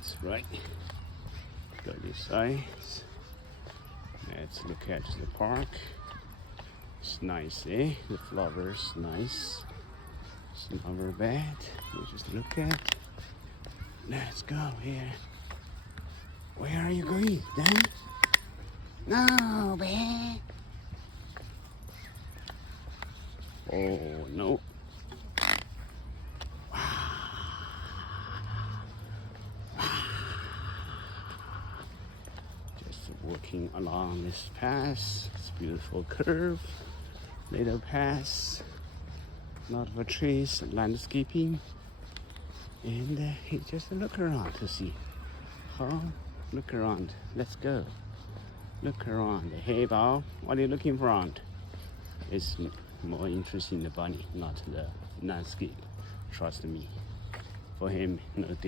That's right. Go this side. Let's look at the park. It's nice, eh? The flowers, nice. It's not very bad. We'll just look at. Let's go here. Where are you going, Dan? No, man. Oh, no. Just walking along this path. It's a beautiful curve. Little path. Lot of trees, landscaping. And he just look around to see. Huh? Look around. Let's go. Look around. Hey, Bao, what are you looking for? It's more interesting the bunny, not the landscape. Trust me. For him, no